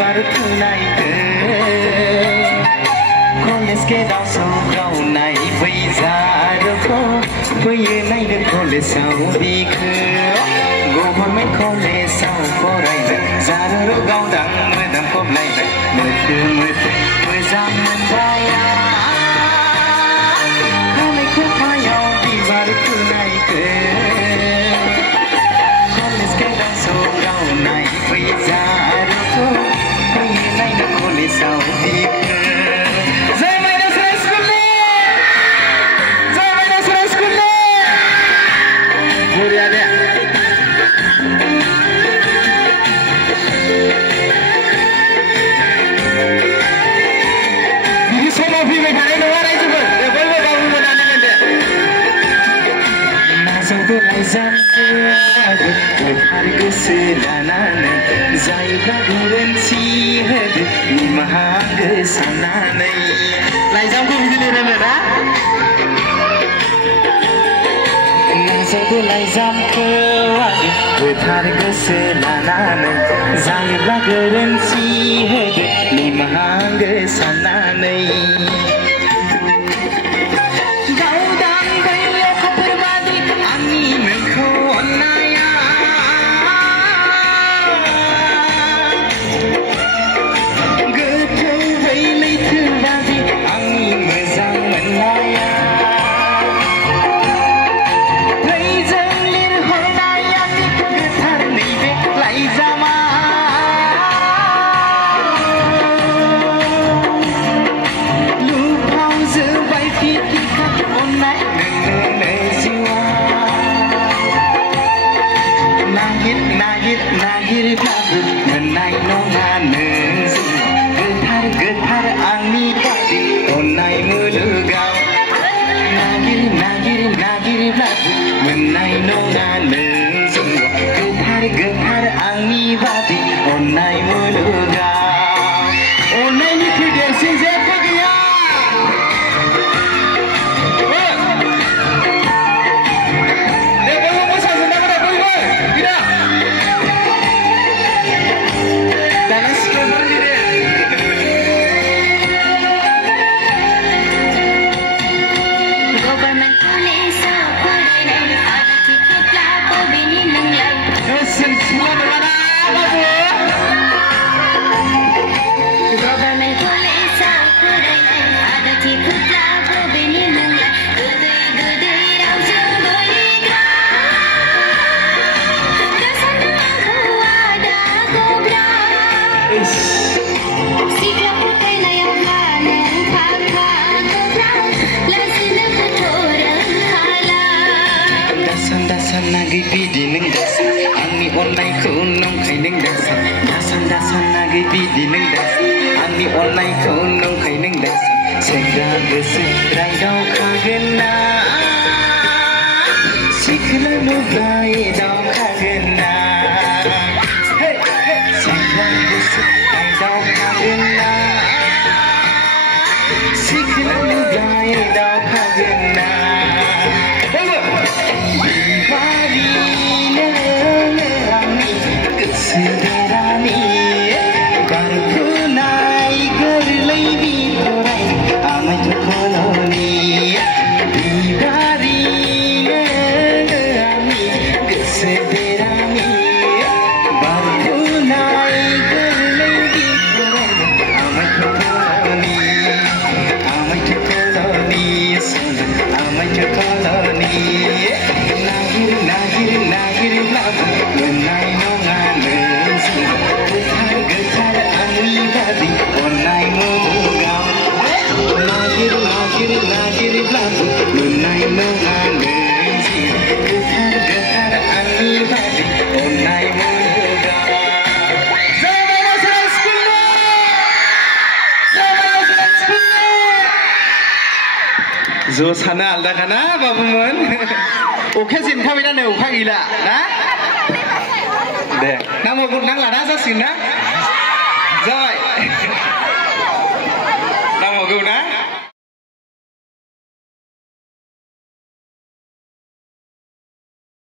बिबार थुनायखो कलेज गेटआव सौग्रावनाय बैजारखौ फैयो नायनो कलेजाव बिखो गभर्नमेन्ट कलेजाव फरायनो जारौ गावदां मोजां फबलायनो मोथो मोथो मोजां मोनबाय खानाय खफायाव बिबार थुनायखो कलेज गेटआव सौग्रावनाय बैजारखौ फैयो नायनो कलेजाव बिखो गोथार गोसो लानानै जायोब्ला गोरोन्थि होदो निमाहा साननानै लाइजामखौ बिदि लिरोनो ना नाजावदो लाइजामखौ गोथार गोसो लानानै जायोब्ला गोरोन्थि होदो निमाहा साननानै गोथार आंनि बादि अननाय मुलुगाव अननायनिख्रुइ देरसिन जेबो गैया दे बयबो मोसाजोबनांगौ बयबो गैया दाना सिख्लाफोर लिरे नागै बिदि नों दासान आंनि अननायखौ नंखाय नों दासान दासान दासान नागै बिदि नों दासान आंनि अननायखौ नंखाय नों दासान सेंग्रा गोसो रायदावखागोन ना सिख्ला नुबाय दावखागोन ना सेंग्रा गोसो रायदावखागोन ना सिख्ला नुबाय दावखागोन ना Sederani barpunai gerlai bitorai amai koloni dibari ami sederani barpunai gerlai bitorai amai koloni koloni nagir nagir nagir labu menai ज' सानो आलदा खाना बाबुमोन अखाया जेनखाबायना नै अखा गैला ना दे नांलाना जासिगोन ना जाबाय